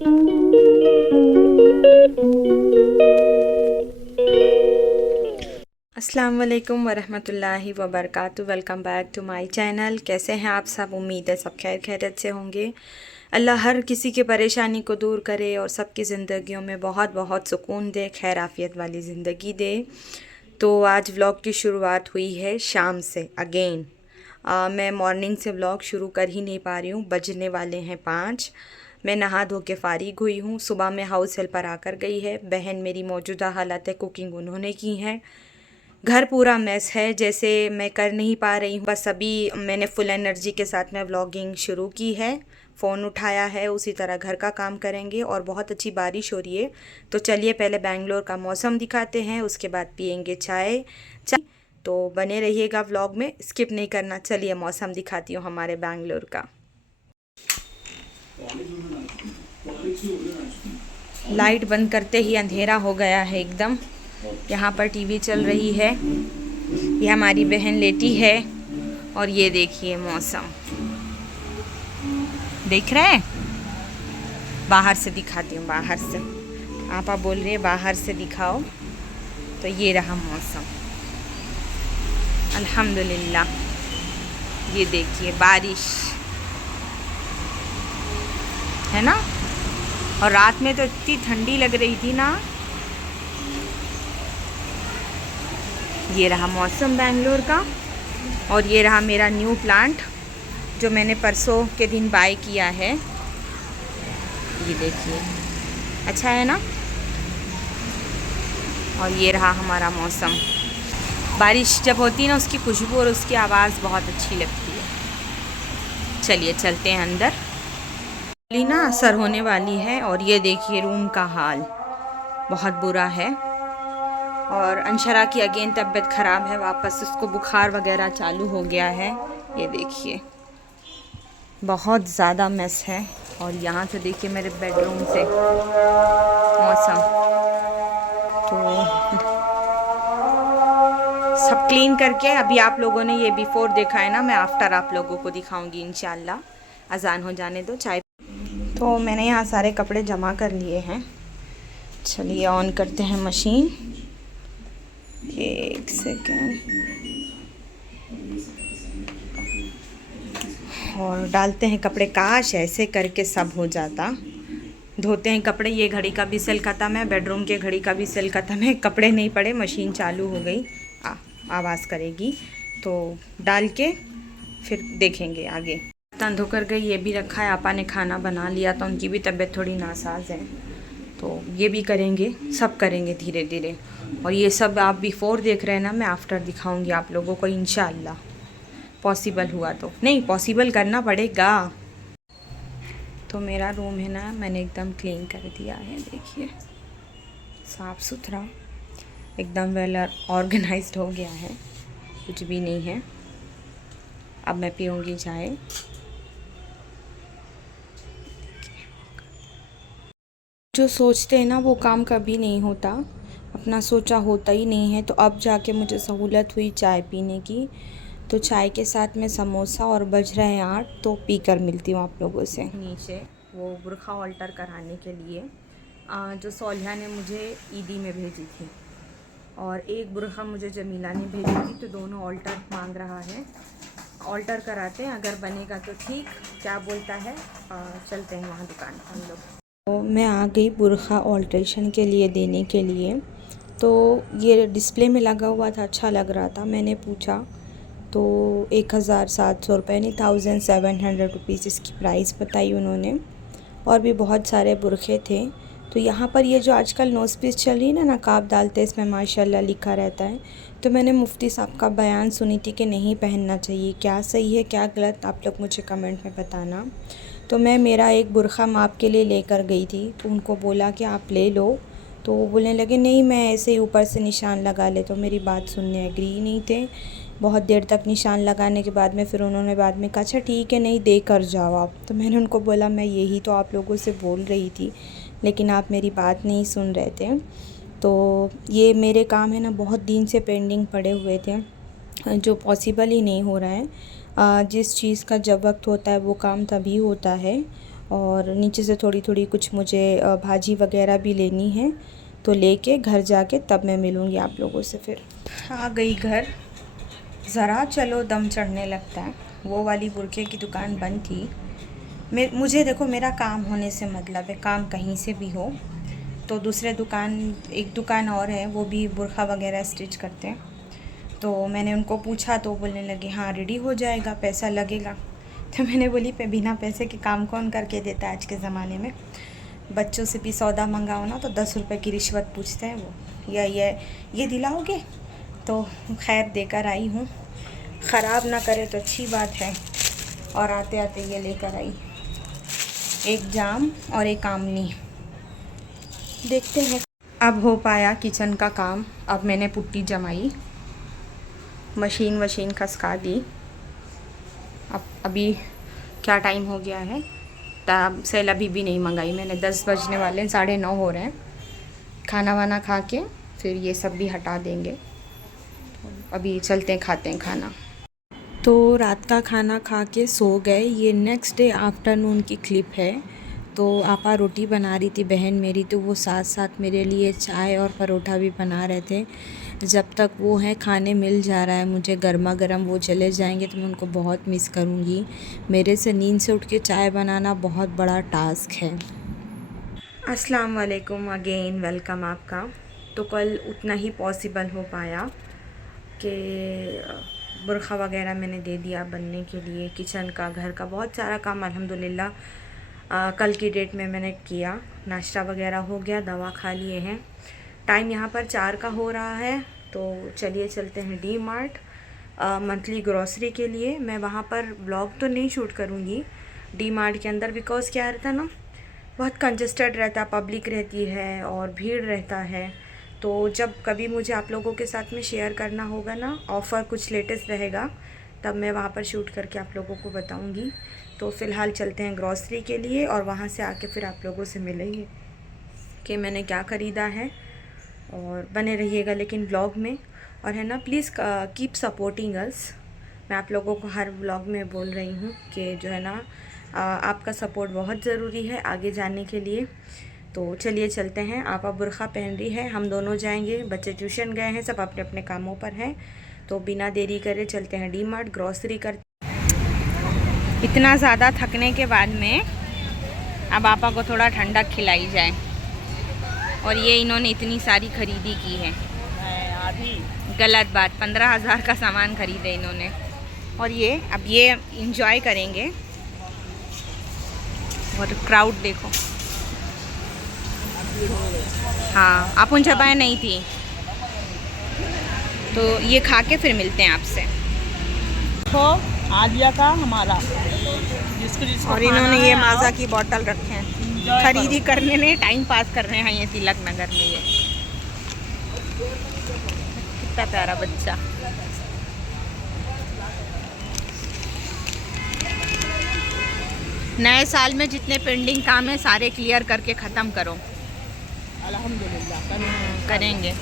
अस्सलाम वालेकुम वरहमतुल्लाहि वबरकातुहू। Welcome back to my channel. कैसे हैं आप सब? उम्मीद है सब खैर खैरियत से होंगे। अल्लाह हर किसी की परेशानी को दूर करे और सबकी ज़िंदगियों में बहुत बहुत सुकून दे, खैर आफियत वाली ज़िंदगी दे। तो आज व्लॉग की शुरुआत हुई है शाम से अगेन। मैं मॉर्निंग से व्लॉग शुरू कर ही नहीं पा रही हूँ। बजने वाले हैं 5। मैं नहा धो के फ़ारिग हुई हूँ। सुबह में हाउस हेल्पर आकर गई है। बहन मेरी मौजूदा हालत है, कुकिंग उन्होंने की है। घर पूरा मेस है, जैसे मैं कर नहीं पा रही हूँ। बस अभी मैंने फुल एनर्जी के साथ में व्लॉगिंग शुरू की है, फ़ोन उठाया है, उसी तरह घर का काम करेंगे। और बहुत अच्छी बारिश हो रही है, तो चलिए पहले बेंगलोर का मौसम दिखाते हैं, उसके बाद पियेंगे चाय। तो बने रहिएगा व्लॉग में, स्किप नहीं करना। चलिए मौसम दिखाती हूँ हमारे बेंगलोर का। लाइट बंद करते ही अंधेरा हो गया है एकदम। यहाँ पर टीवी चल रही है, ये हमारी बहन लेटी है और ये देखिए मौसम देख रहे हैं। बाहर से दिखाती हूँ, बाहर से। आप बोल रहे हैं बाहर से दिखाओ, तो ये रहा मौसम अल्हम्दुलिल्लाह। ये देखिए बारिश है ना, और रात में तो इतनी ठंडी लग रही थी ना। ये रहा मौसम बेंगलोर का। और ये रहा मेरा न्यू प्लांट जो मैंने परसों के दिन बाय किया है। ये देखिए अच्छा है ना। और ये रहा हमारा मौसम। बारिश जब होती है ना, उसकी खुशबू और उसकी आवाज़ बहुत अच्छी लगती है। चलिए चलते हैं अंदर। ना असर होने वाली है। और ये देखिए रूम का हाल बहुत बुरा है। और अंशरा की अगेन तबीयत ख़राब है, वापस उसको बुखार वगैरह चालू हो गया है। ये देखिए बहुत ज़्यादा मेस है। और यहाँ से देखिए मेरे बेडरूम से मौसम, तो सब क्लीन करके अभी आप लोगों ने ये बिफ़ोर देखा है ना, मैं आफ्टर आप लोगों को दिखाऊंगी इंशाल्लाह। अजान हो जाने दो, चाय। तो मैंने यहाँ सारे कपड़े जमा कर लिए हैं। चलिए ऑन करते हैं मशीन। एक सेकेंड। और डालते हैं कपड़े। काश ऐसे करके सब हो जाता। धोते हैं कपड़े। ये घड़ी का भी सेल ख़त्म है, बेडरूम के घड़ी का भी सेल ख़त्म है। कपड़े नहीं पड़े, मशीन चालू हो गई, आवाज़ करेगी। तो डाल के फिर देखेंगे आगे। बर्तन धोकर गई, ये भी रखा है। आपा ने खाना बना लिया, तो उनकी भी तबीयत थोड़ी नासाज है, तो ये भी करेंगे, सब करेंगे धीरे धीरे। और ये सब आप बिफ़ोर देख रहे हैं ना, मैं आफ्टर दिखाऊंगी आप लोगों को इंशाल्लाह। पॉसिबल हुआ तो, नहीं पॉसिबल करना पड़ेगा। तो मेरा रूम है ना, मैंने एकदम क्लीन कर दिया है। देखिए साफ़ सुथरा एकदम वेल ऑर्गेनाइज्ड हो गया है, कुछ भी नहीं है। अब मैं पीऊँगी चाय। जो सोचते हैं ना वो काम कभी नहीं होता, अपना सोचा होता ही नहीं है। तो अब जाके मुझे सहूलत हुई चाय पीने की। तो चाय के साथ में समोसा, और बज रहे हैं 8, तो पी कर मिलती हूँ आप लोगों से। नीचे वो बुरखा ऑल्टर कराने के लिए जो सोलिया ने मुझे ईदी में भेजी थी, और एक बुरखा मुझे जमीला ने भेजी थी, तो दोनों ऑल्टर मांग रहा है। ऑल्टर कराते हैं, अगर बनेगा तो ठीक। क्या बोलता है, चलते हैं वहाँ दुकान पर हम लोग। तो मैं आ गई बुरखा ऑल्ट्रेशन के लिए देने के लिए। तो ये डिस्प्ले में लगा हुआ था, अच्छा लग रहा था। मैंने पूछा तो 1700 रुपये, नहीं 1700 रुपीज़ इसकी प्राइस बताई उन्होंने। और भी बहुत सारे बुरखे थे। तो यहाँ पर ये जो आजकल नोज़ पीस चल रही है ना, नकाब डालते इसमें माशाल्लाह लिखा रहता है। तो मैंने मुफ्ती साहब का बयान सुनी थी कि नहीं पहनना चाहिए। क्या सही है क्या गलत, आप लोग मुझे कमेंट में बताना। तो मैं मेरा एक बुरखा माप के लिए लेकर गई थी, तो उनको बोला कि आप ले लो। तो वो बोलने लगे नहीं मैं ऐसे ही ऊपर से निशान लगा ले। तो मेरी बात सुनने एग्री नहीं थे। बहुत देर तक निशान लगाने के बाद में फिर उन्होंने बाद में कहा अच्छा ठीक है, नहीं दे कर जाओ आप। तो मैंने उनको बोला मैं यही तो आप लोगों से बोल रही थी, लेकिन आप मेरी बात नहीं सुन रहे थे। तो ये मेरे काम है ना, बहुत दिन से पेंडिंग पड़े हुए थे, जो पॉसिबल ही नहीं हो रहा है। जिस चीज़ का जब वक्त होता है वो काम तभी होता है। और नीचे से थोड़ी थोड़ी कुछ मुझे भाजी वगैरह भी लेनी है, तो लेके घर जाके तब मैं मिलूँगी आप लोगों से। फिर आ गई घर। ज़रा चलो दम चढ़ने लगता है। वो वाली बुरखे की दुकान बंद थी। मुझे देखो, मेरा काम होने से मतलब है, काम कहीं से भी हो। तो दूसरे दुकान, एक दुकान और है, वो भी बुरखा वगैरह स्टिच करते हैं। तो मैंने उनको पूछा तो बोलने लगे हाँ रेडी हो जाएगा, पैसा लगेगा। तो मैंने बोली बिना पैसे के काम कौन करके देता है आज के ज़माने में। बच्चों से भी सौदा मंगाओ ना तो 10 रुपए की रिश्वत पूछते हैं वो, या ये दिलाओगे। तो खैर देकर आई हूँ, ख़राब ना करे तो अच्छी बात है। और आते आते ये लेकर आई, एक जाम और एक आमनी। देखते हैं। अब हो पाया किचन का काम। अब मैंने पुट्टी जमाई, मशीन खसका दी। अब अभी क्या टाइम हो गया है, तब सेल अभी भी नहीं मंगाई मैंने। 10 बजने वाले हैं, 9:30 हो रहे हैं। खाना वाना खा के फिर ये सब भी हटा देंगे। अभी चलते हैं, खाते हैं खाना। तो रात का खाना खा के सो गए। ये नेक्स्ट डे आफ्टरनून की क्लिप है। तो आपा रोटी बना रही थी बहन मेरी, तो वो साथ साथ मेरे लिए चाय और परोठा भी बना रहे थे। जब तक वो है खाने मिल जा रहा है मुझे गर्मा गर्म, वो चले जाएंगे तो मैं उनको बहुत मिस करूँगी। मेरे से नींद से उठ के चाय बनाना बहुत बड़ा टास्क है। अस्सलाम वालेकुम अगेन, वेलकम आपका। तो कल उतना ही पॉसिबल हो पाया कि बुरखा वगैरह मैंने दे दिया बनने के लिए। किचन का, घर का बहुत सारा काम अल्हम्दुलिल्लाह कल की डेट में मैंने किया। नाश्ता वगैरह हो गया, दवा खा लिए हैं। टाइम यहाँ पर 4 का हो रहा है। तो चलिए चलते हैं डी मार्ट मंथली ग्रॉसरी के लिए। मैं वहाँ पर ब्लॉग तो नहीं शूट करूँगी डी मार्ट के अंदर, बिकॉज़ क्या रहता ना, बहुत कंजस्टेड रहता, पब्लिक रहती है और भीड़ रहता है। तो जब कभी मुझे आप लोगों के साथ में शेयर करना होगा ना, ऑफ़र कुछ लेटेस्ट रहेगा, तब मैं वहाँ पर शूट करके आप लोगों को बताऊँगी। तो फ़िलहाल चलते हैं ग्रॉसरी के लिए और वहाँ से आके फिर आप लोगों से मिलेंगे कि मैंने क्या ख़रीदा है। और बने रहिएगा लेकिन ब्लॉग में। और है ना, प्लीज़ कीप सपोर्टिंग अस। मैं आप लोगों को हर ब्लॉग में बोल रही हूँ कि जो है ना, आपका सपोर्ट बहुत ज़रूरी है आगे जाने के लिए। तो चलिए चलते हैं। आपा बुरखा पहन रही है, हम दोनों जाएंगे, बच्चे ट्यूशन गए हैं, सब अपने अपने कामों पर हैं। तो बिना देरी करे चलते हैं डी मार्ट, ग्रॉसरी कर। इतना ज़्यादा थकने के बाद में अब आपा को थोड़ा ठंडक खिलाई जाए। और ये इन्होंने इतनी सारी खरीदी की है, गलत बात। 15,000 का सामान खरीदे इन्होंने। और ये अब ये इंजॉय करेंगे। और क्राउड देखो। हाँ, आप उन जगह नहीं थी। तो ये खा के फिर मिलते हैं आपसे। तो आजिया का हमारा और इन्होंने ये माजा की बोतल रखे हैं, खरीदी करने नहीं, टाइम पास कर रहे हैं ये तिलक नगर में। ये कितना प्यारा बच्चा। नए साल में जितने पेंडिंग काम है सारे क्लियर करके ख़त्म करो। अल्हम्दुलिल्लाह करेंगे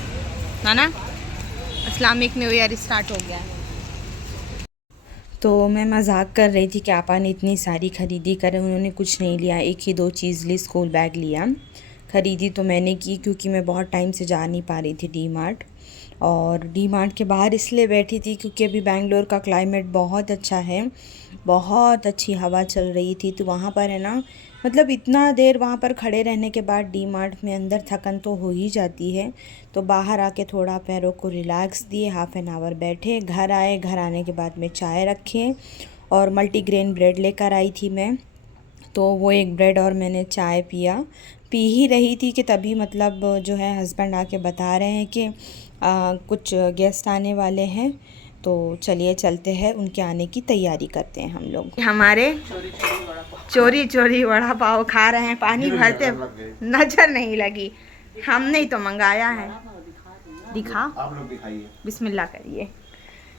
ना। इस्लामिक न्यू ईयर स्टार्ट हो गया है। तो मैं मजाक कर रही थी कि आपा ने इतनी सारी ख़रीदी करे, उन्होंने कुछ नहीं लिया, एक ही 2 चीज़ ली, स्कूल बैग लिया। ख़रीदी तो मैंने की क्योंकि मैं बहुत टाइम से जा नहीं पा रही थी डी मार्ट। और डी मार्ट के बाहर इसलिए बैठी थी क्योंकि अभी बेंगलोर का क्लाइमेट बहुत अच्छा है, बहुत अच्छी हवा चल रही थी। तो वहाँ पर है ना, मतलब इतना देर वहाँ पर खड़े रहने के बाद डी मार्ट में अंदर थकन तो हो ही जाती है। तो बाहर आके थोड़ा पैरों को रिलैक्स दिए, हाफ़ एन आवर बैठे, घर आए। घर आने के बाद में चाय रखे और मल्टीग्रेन ब्रेड लेकर आई थी मैं। तो वो एक ब्रेड और मैंने चाय पिया। पी ही रही थी कि तभी मतलब जो है हस्बैंड आके बता रहे हैं कि कुछ गेस्ट आने वाले हैं। तो चलिए चलते हैं, उनके आने की तैयारी करते हैं हम लोग। हमारे चोरी चोरी वड़ा पाव खा रहे हैं, पानी भरते नज़र नहीं लगी। हमने ही तो मंगाया है। दिखा, आप लोग दिखाइए, बिस्मिल्लाह करिए।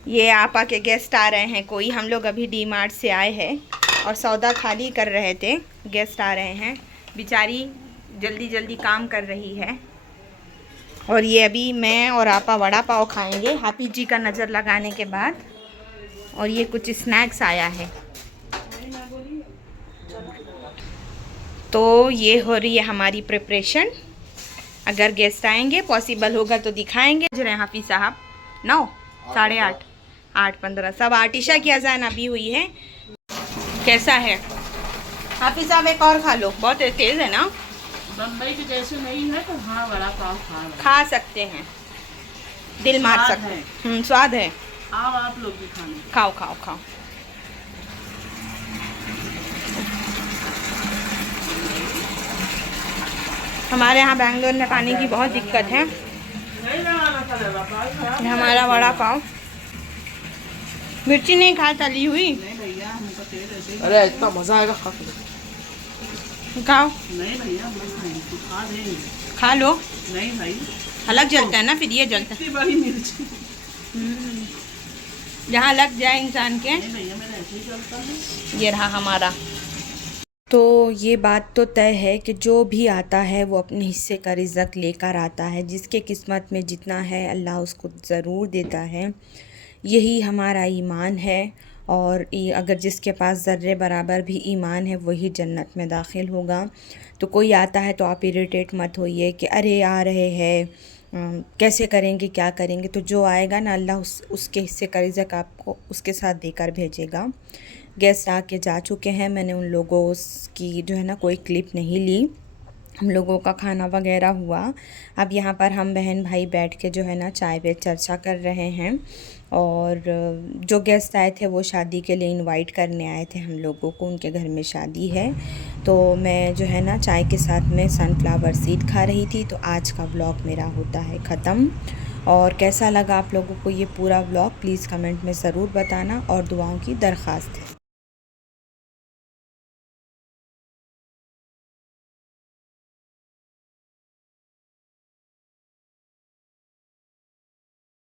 ये आपा के गेस्ट आ रहे हैं कोई। हम लोग अभी डी मार्ट से आए हैं और सौदा खाली कर रहे थे, गेस्ट आ रहे हैं। बेचारी जल्दी जल्दी काम कर रही है। और ये अभी मैं और आपा वड़ा पाव खाएंगे हाफिज जी का नज़र लगाने के बाद। और ये कुछ स्नैक्स आया है। तो ये हो रही है हमारी प्रिपरेशन। अगर गेस्ट आएंगे, पॉसिबल होगा तो दिखाएंगे। बज रहे हैं हाफिज साहब 9, 8:30, 8:15 सब। आटिशा की अजान अभी हुई है। कैसा है हाफिज साहब? एक और खा लो, बहुत तेज है ना। बम्बई के जैसे नहीं है तो हाँ, बड़ा पाव खा सकते हैं, दिल मार सकते हैं। स्वाद है। आओ आप लोग भी खाने। खाओ खाओ खाओ। हमारे यहाँ बैंगलोर में पानी की बहुत दिक्कत है। हमारा वड़ा पाव मिर्ची नहीं खा, तली हुई। अरे इतना मजा आएगा खा के। खाओ। नहीं भैया खा देंगे। खा लो। नहीं भाई, अलग जलता है ना, फिर ये जलता है। बड़ी मिर्ची जहाँ लग जाए इंसान के। नहीं भैया, मेरा ऐसे ही चलता है। ये रहा हमारा। तो ये बात तो तय है कि जो भी आता है वो अपने हिस्से का रिज़्क लेकर आता है। जिसके किस्मत में जितना है अल्लाह उसको ज़रूर देता है। यही हमारा ईमान है। और अगर जिसके पास ज़र्रे बराबर भी ईमान है वही जन्नत में दाखिल होगा। तो कोई आता है तो आप इरिटेट मत होइए कि अरे आ रहे हैं, कैसे करेंगे, क्या करेंगे। तो जो आएगा ना अल्लाह उसके हिस्से का रिज़्क आपको उसके साथ देकर भेजेगा। गेस्ट आके जा चुके हैं। मैंने उन लोगों की जो है ना कोई क्लिप नहीं ली। हम लोगों का खाना वगैरह हुआ। अब यहाँ पर हम बहन भाई बैठ के जो है ना चाय पे चर्चा कर रहे हैं। और जो गेस्ट आए थे वो शादी के लिए इनवाइट करने आए थे हम लोगों को, उनके घर में शादी है। तो मैं जो है ना चाय के साथ में सनफ्लावर सीड खा रही थी। तो आज का व्लॉग मेरा होता है ख़त्म। और कैसा लगा आप लोगों को ये पूरा व्लॉग प्लीज़ कमेंट में ज़रूर बताना और दुआओं की दरख्वास्त है।